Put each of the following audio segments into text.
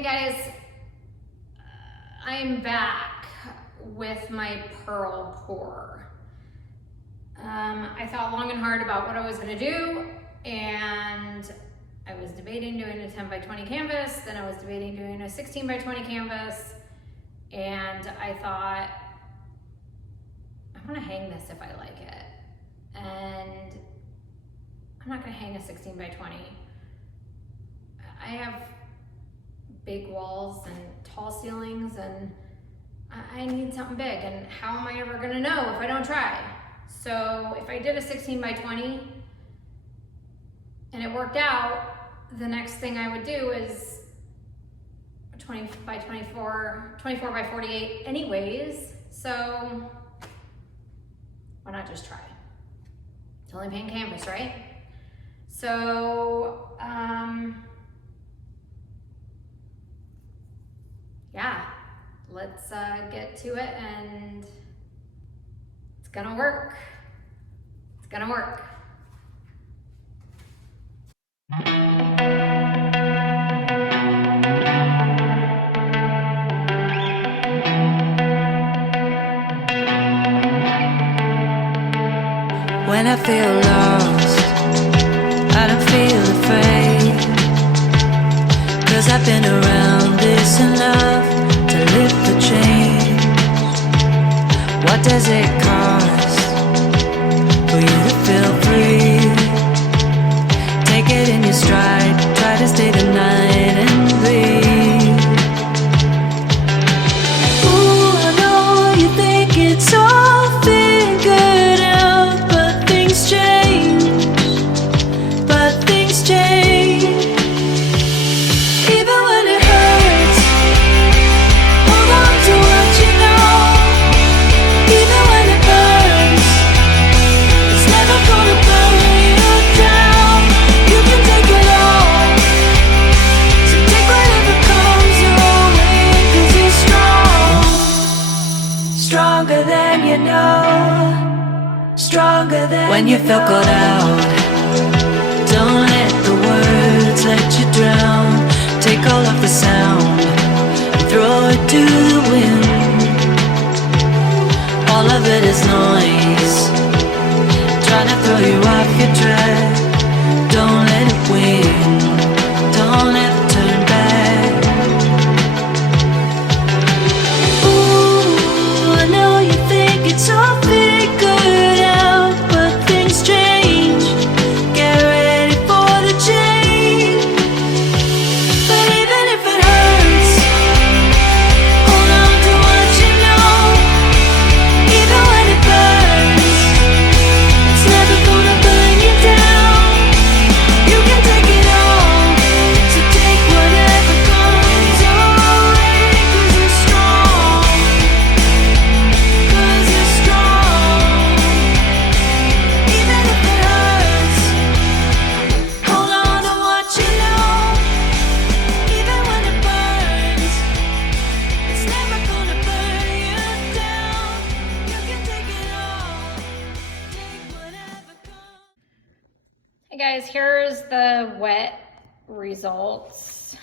Hey guys, I am back with my pearl pour. I thought long and hard about what I was gonna do, and I was debating doing a 10 by 20 canvas, then I was debating doing a 16 by 20 canvas, and I thought, I wanna hang this if I like it. And I'm not gonna hang a 16 by 20. I have big walls and tall ceilings, and I need something big, and how am I ever gonna know if I don't try? So if I did a 16 by 20 and it worked out, the next thing I would do is 20 by 24, 24 by 48 anyways. So why not just try? It's only paint canvas, right? So, yeah, let's get to it, and it's gonna work. It's gonna work. When I feel lost, I don't feel afraid, 'cause I've been around this enough to lift the change. What does it cost for you to feel free? Take it in your stride, try to stay the night and breathe. Ooh, I know you think it's all figured out, but things change, even when it hurts. Hold on to what you know, even when it burns. It's never gonna burn you down. You can take it all, so take whatever comes your way, 'cause you're strong, stronger than you know, stronger than when you feel caught out. Don't let the words let you drown. Take all of the sound and throw it to the wind. All of it is noise, trying to throw you off your track. Don't let it win, don't ever turn back. Ooh, I know you think it's all figured out, but things change. Get ready for the change. But even if it hurts, hold on to what you know, even when it burns. It's never gonna burn you down. You can take it all, so take whatever comes your way, 'cause you're strong, 'cause you're strong. Even if it hurts, hold on to what you know, even when it burns. It's never gonna burn you down. You can take it all, take whatever comes. Hey guys, here's the wet results.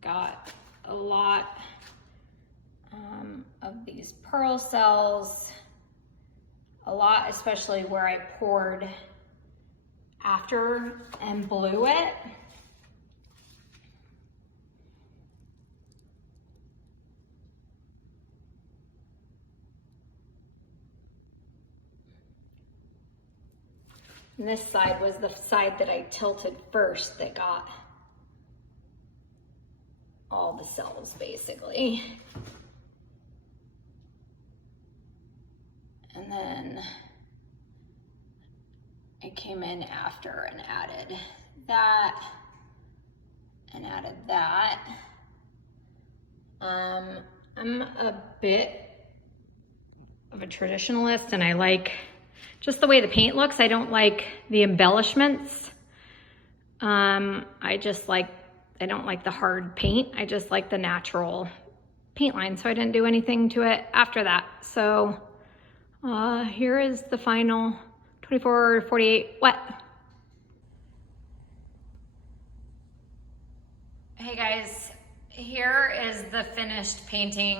Got a lot of these pearl cells, a lot especially where I poured after and blew it. And this side was the side that I tilted first that got all the cells basically. And then I came in after and added that and added that. I'm a bit of a traditionalist, and I like just the way the paint looks. I don't like the embellishments. I don't like the hard paint. I just like the natural paint line, so I didn't do anything to it after that. So here is the final 24-48 wet. Hey guys, here is the finished painting.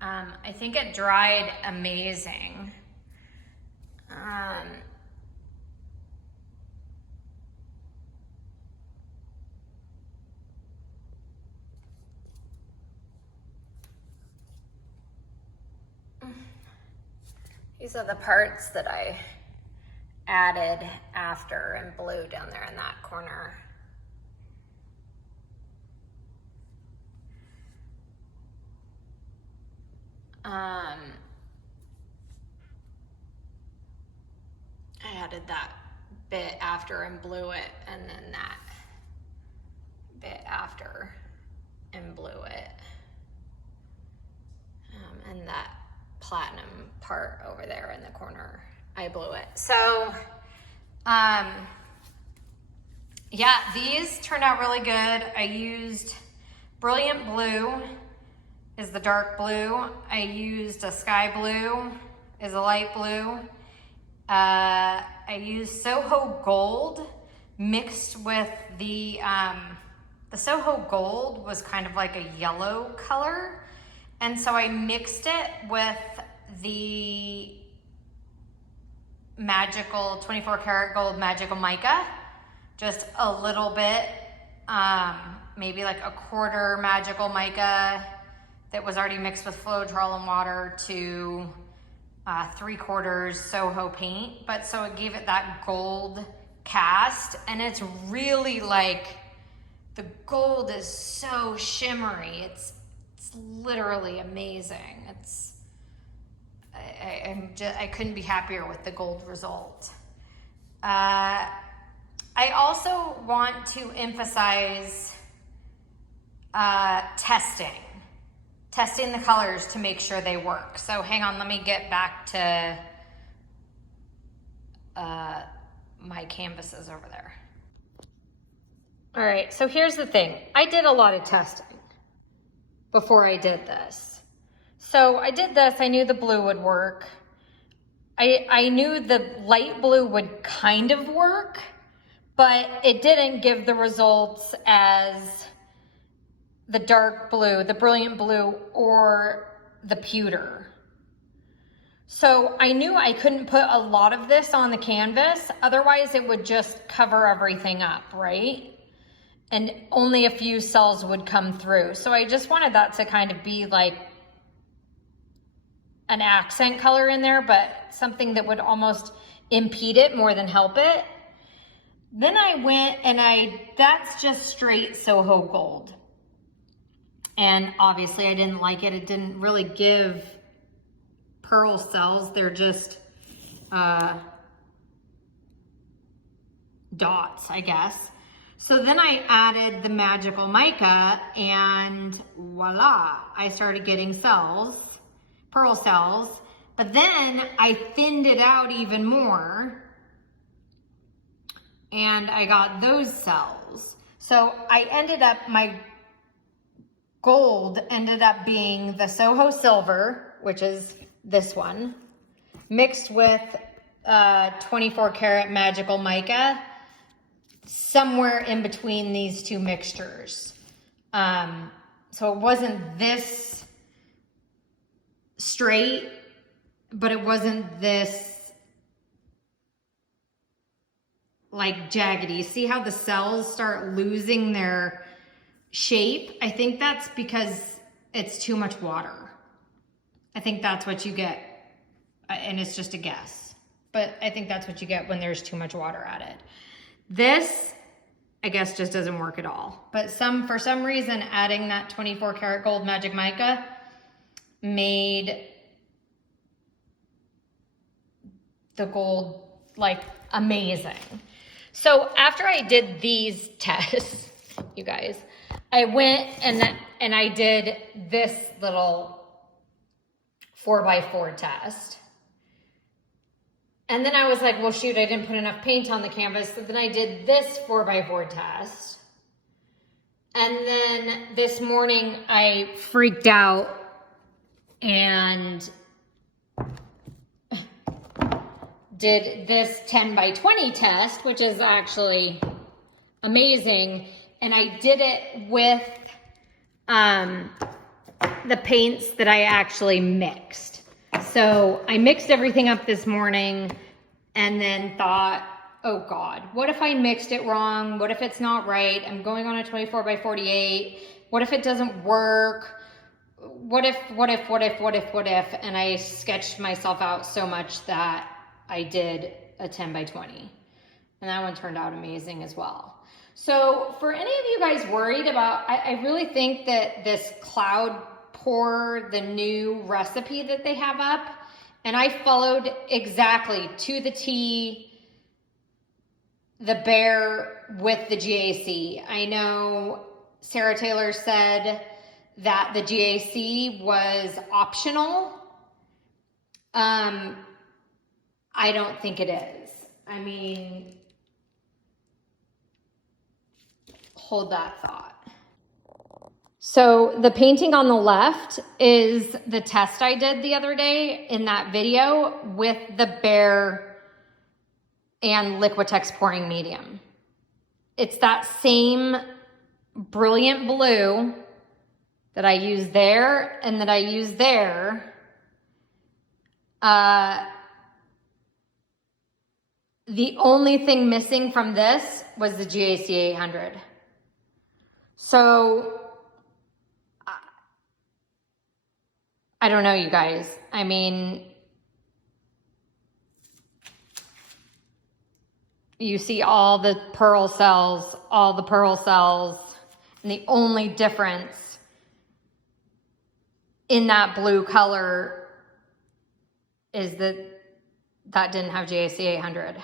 I think it dried amazing. These are the parts that I added after in blue down there in that corner. I added that bit after and blew it, and then that bit after and blew it. And that platinum part over there in the corner, I blew it. So, yeah, these turned out really good. I used Brilliant Blue is the dark blue. I used a Sky Blue is a light blue. I used Soho Gold mixed with the Soho Gold was kind of like a yellow color. And so I mixed it with the magical 24 karat gold magical mica, just a little bit, maybe like a quarter magical mica that was already mixed with Floetrol and water to 3/4 Soho paint. But so it gave it that gold cast, and it's really like, the gold is so shimmery. It's literally amazing. I couldn't be happier with the gold result. I also want to emphasize testing the colors to make sure they work. So hang on, let me get back to my canvases over there. All right, so here's the thing. I did a lot of testing before I did this. So I did this, I knew the blue would work. I knew the light blue would kind of work, but it didn't give the results as the dark blue, the Brilliant Blue, or the pewter. So I knew I couldn't put a lot of this on the canvas, otherwise it would just cover everything up, right? And only a few cells would come through. So I just wanted that to kind of be like an accent color in there, but something that would almost impede it more than help it. Then I went and that's just straight Soho Gold. And obviously I didn't like it. It didn't really give pearl cells. They're just dots, I guess. So then I added the magical mica, and voila, I started getting cells, pearl cells. But then I thinned it out even more, and I got those cells. So I ended up, my gold ended up being the Soho Silver, which is this one, mixed with 24 karat magical mica, somewhere in between these two mixtures. So it wasn't this straight, but it wasn't this like jaggedy. See how the cells start losing their shape? I think that's because it's too much water. I think that's what you get, and it's just a guess, but I think that's what you get when there's too much water added. This, I guess, just doesn't work at all. But for some reason, adding that 24 karat gold magic mica made the gold like amazing. So after I did these tests, you guys, I went and I did this little 4x4 test. And then I was like, well, shoot, I didn't put enough paint on the canvas. So then I did this 4x4 test. And then this morning I freaked out and did this 10x20 test, which is actually amazing. and I did it with the paints that I actually mixed. So I mixed everything up this morning and then thought, oh God, what if I mixed it wrong? What if it's not right? I'm going on a 24 by 48. What if it doesn't work? What if? And I sketched myself out so much that I did a 10 by 20. And that one turned out amazing as well. So for any of you guys worried about, I really think that this cloud pour, the new recipe that they have up, and I followed exactly to the T, the Behr with the GAC. I know Sara Taylor said that the GAC was optional. I don't think it is. I mean, hold that thought. So the painting on the left is the test I did the other day in that video with the Behr and Liquitex pouring medium. It's that same brilliant blue that I use there and that I use there. The only thing missing from this was the GAC 800. So I don't know, you guys. I mean, you see all the pearl cells, and the only difference in that blue color is that that didn't have GAC 800.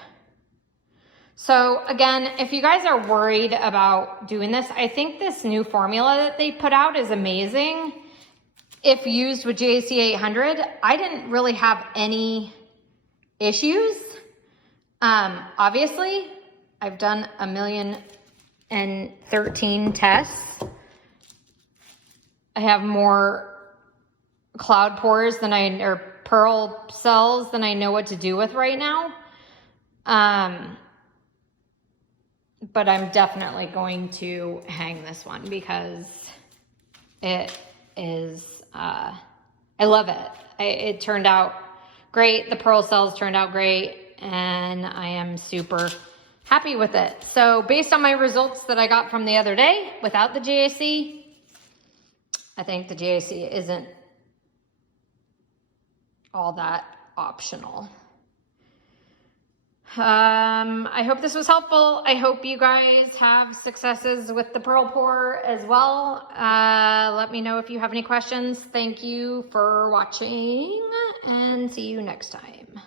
So again, if you guys are worried about doing this, I think this new formula that they put out is amazing. If used with GAC 800, I didn't really have any issues. Obviously, I've done 1,013 tests. I have more cloud pores or pearl cells than I know what to do with right now. But I'm definitely going to hang this one because it is, I love it. It turned out great. The pearl cells turned out great, and I am super happy with it. So based on my results that I got from the other day without the GAC, I think the GAC isn't all that optional. I hope this was helpful. I hope you guys have successes with the pearl pour as well. Let me know if you have any questions. Thank you for watching, and see you next time.